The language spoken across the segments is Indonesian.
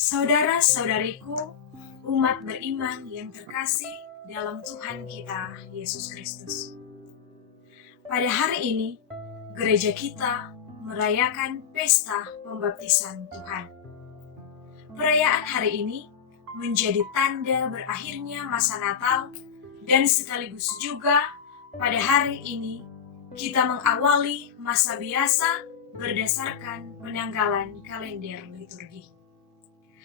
Saudara-saudariku, umat beriman yang terkasih dalam Tuhan kita Yesus Kristus. Pada hari ini, gereja kita merayakan pesta pembaptisan Tuhan. Perayaan hari ini menjadi tanda berakhirnya masa Natal dan sekaligus juga pada hari ini kita mengawali masa biasa berdasarkan penanggalan kalender liturgi.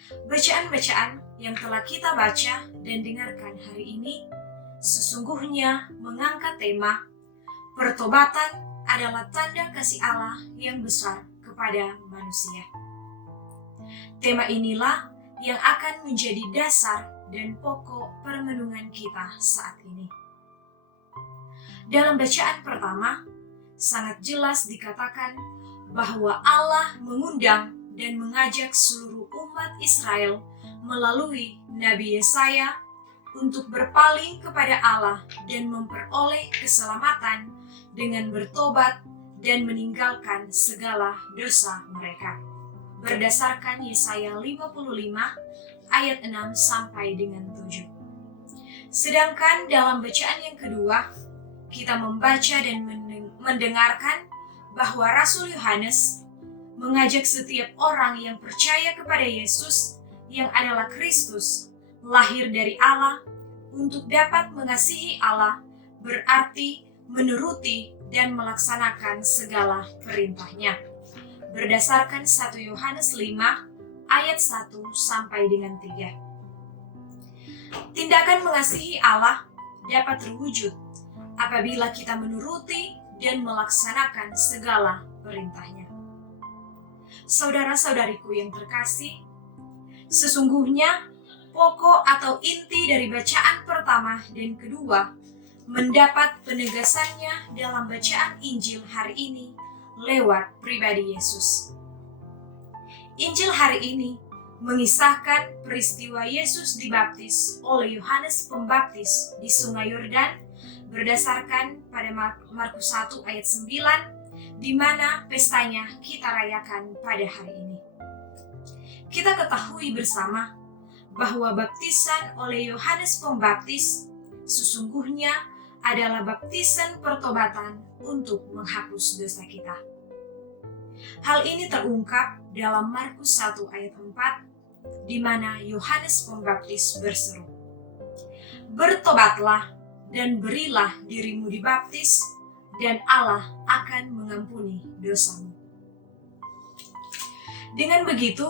Bacaan-bacaan yang telah kita baca dan dengarkan hari ini sesungguhnya mengangkat tema pertobatan adalah tanda kasih Allah yang besar kepada manusia. Tema inilah yang akan menjadi dasar dan pokok permenungan kita saat ini. Dalam bacaan pertama, sangat jelas dikatakan bahwa Allah mengundang dan mengajak seluruh umat Israel melalui Nabi Yesaya untuk berpaling kepada Allah dan memperoleh keselamatan dengan bertobat dan meninggalkan segala dosa mereka. Berdasarkan Yesaya 55 ayat 6 sampai dengan 7. Sedangkan dalam bacaan yang kedua, kita membaca dan mendengarkan bahwa Rasul Yohanes mengajak setiap orang yang percaya kepada Yesus yang adalah Kristus, lahir dari Allah, untuk dapat mengasihi Allah, berarti menuruti dan melaksanakan segala perintahnya. Berdasarkan 1 Yohanes 5 ayat 1 sampai dengan 3. Tindakan mengasihi Allah dapat terwujud apabila kita menuruti dan melaksanakan segala perintahnya. Saudara-saudariku yang terkasih, sesungguhnya pokok atau inti dari bacaan pertama dan kedua mendapat penegasannya dalam bacaan Injil hari ini lewat pribadi Yesus. Injil hari ini mengisahkan peristiwa Yesus dibaptis oleh Yohanes Pembaptis di Sungai Yordan berdasarkan pada Markus 1 ayat 9, di mana pestanya kita rayakan pada hari ini. Kita ketahui bersama bahwa baptisan oleh Yohanes Pembaptis sesungguhnya adalah baptisan pertobatan untuk menghapus dosa kita. Hal ini terungkap dalam Markus 1 ayat 4, di mana Yohanes Pembaptis berseru, "Bertobatlah dan berilah dirimu dibaptis, dan Allah akan mengampuni dosamu." Dengan begitu,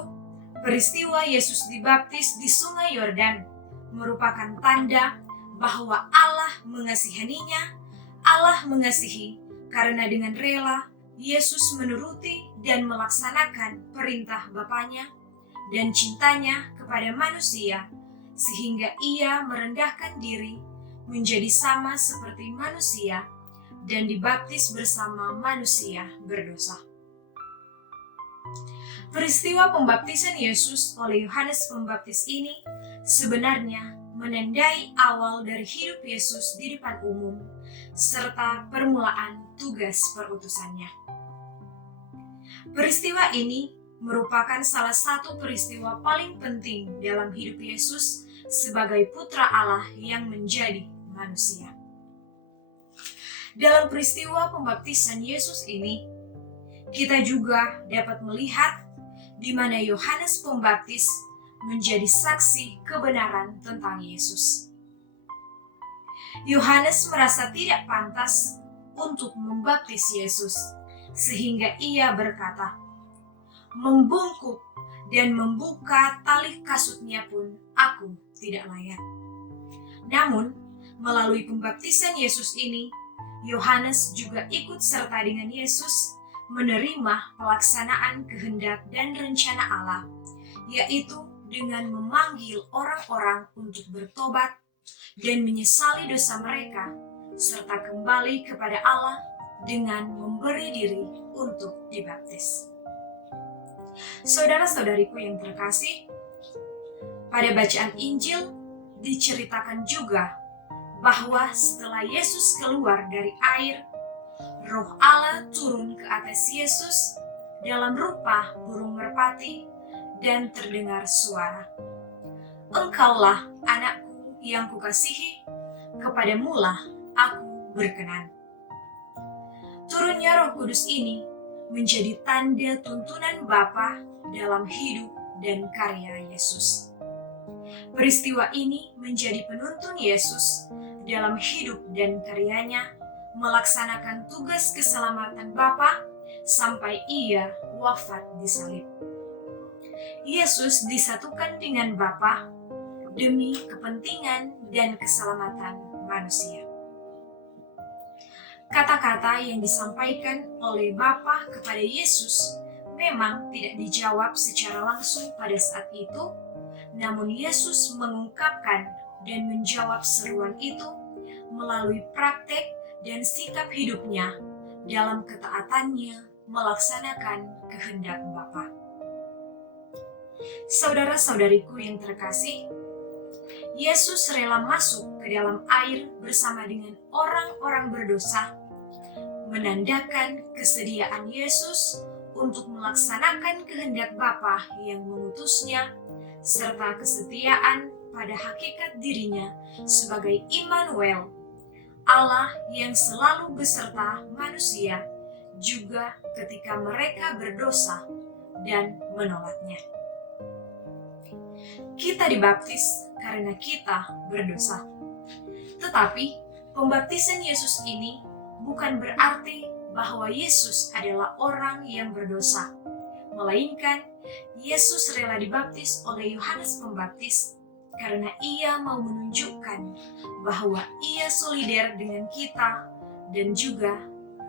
peristiwa Yesus dibaptis di Sungai Yordan merupakan tanda bahwa Allah mengasihaninya. Allah mengasihi karena dengan rela Yesus menuruti dan melaksanakan perintah Bapanya dan cintanya kepada manusia, sehingga ia merendahkan diri menjadi sama seperti manusia dan dibaptis bersama manusia berdosa. Peristiwa pembaptisan Yesus oleh Yohanes Pembaptis ini sebenarnya menandai awal dari hidup Yesus di depan umum serta permulaan tugas perutusannya. Peristiwa ini merupakan salah satu peristiwa paling penting dalam hidup Yesus sebagai putra Allah yang menjadi manusia. Dalam peristiwa pembaptisan Yesus ini, kita juga dapat melihat di mana Yohanes Pembaptis menjadi saksi kebenaran tentang Yesus. Yohanes merasa tidak pantas untuk membaptis Yesus, sehingga ia berkata, "Membungkuk dan membuka tali kasutnya pun aku tidak layak." Namun, melalui pembaptisan Yesus ini, Yohanes juga ikut serta dengan Yesus menerima pelaksanaan kehendak dan rencana Allah, yaitu dengan memanggil orang-orang untuk bertobat dan menyesali dosa mereka, serta kembali kepada Allah dengan memberi diri untuk dibaptis. Saudara-saudariku yang terkasih, pada bacaan Injil diceritakan juga bahwa setelah Yesus keluar dari air, Roh Allah turun ke atas Yesus dalam rupa burung merpati dan terdengar suara, "Engkaulah anakku yang kukasihi, kepadamulah aku berkenan." Turunnya Roh Kudus ini menjadi tanda tuntunan Bapa dalam hidup dan karya Yesus. Peristiwa ini menjadi penuntun Yesus dalam hidup dan karyanya melaksanakan tugas keselamatan Bapa sampai ia wafat di salib. Yesus disatukan dengan Bapa demi kepentingan dan keselamatan manusia. Kata-kata yang disampaikan oleh Bapa kepada Yesus memang tidak dijawab secara langsung pada saat itu, namun Yesus mengungkapkan dan menjawab seruan itu melalui praktek dan sikap hidupnya dalam ketaatannya melaksanakan kehendak Bapa. Saudara-saudariku yang terkasih, Yesus rela masuk ke dalam air bersama dengan orang-orang berdosa, menandakan kesediaan Yesus untuk melaksanakan kehendak Bapa yang mengutusnya, serta kesetiaan pada hakikat dirinya sebagai Immanuel, Allah yang selalu beserta manusia, juga ketika mereka berdosa dan menolaknya. Kita dibaptis karena kita berdosa. Tetapi pembaptisan Yesus ini bukan berarti bahwa Yesus adalah orang yang berdosa, melainkan Yesus rela dibaptis oleh Yohanes Pembaptis karena ia mau menunjukkan bahwa ia solider dengan kita dan juga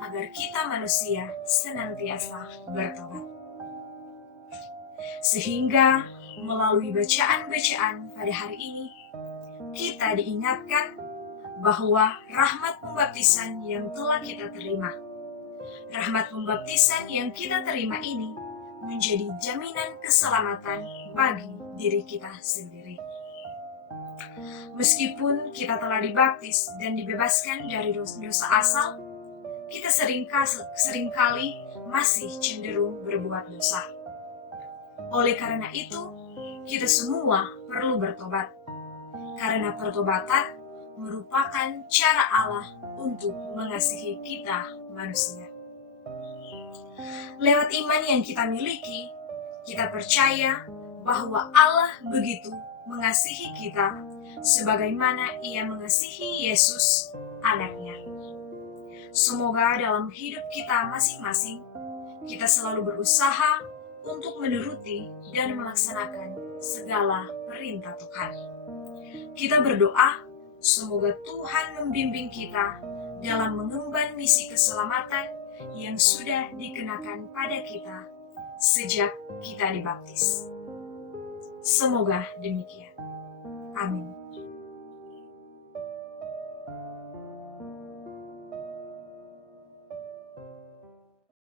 agar kita manusia senantiasa bertobat. Sehingga melalui bacaan-bacaan pada hari ini, kita diingatkan bahwa rahmat pembaptisan yang telah kita terima, rahmat pembaptisan yang kita terima ini menjadi jaminan keselamatan bagi diri kita sendiri. Meskipun kita telah dibaptis dan dibebaskan dari dosa asal, kita seringkali masih cenderung berbuat dosa. Oleh karena itu, kita semua perlu bertobat, karena pertobatan merupakan cara Allah untuk mengasihi kita manusia. Lewat iman yang kita miliki, kita percaya bahwa Allah begitu mengasihi kita sebagaimana Ia mengasihi Yesus, anaknya. Semoga dalam hidup kita masing-masing, kita selalu berusaha untuk menuruti dan melaksanakan segala perintah Tuhan. Kita berdoa, semoga Tuhan membimbing kita dalam mengemban misi keselamatan yang sudah dikenakan pada kita sejak kita dibaptis. Semoga demikian. Amin.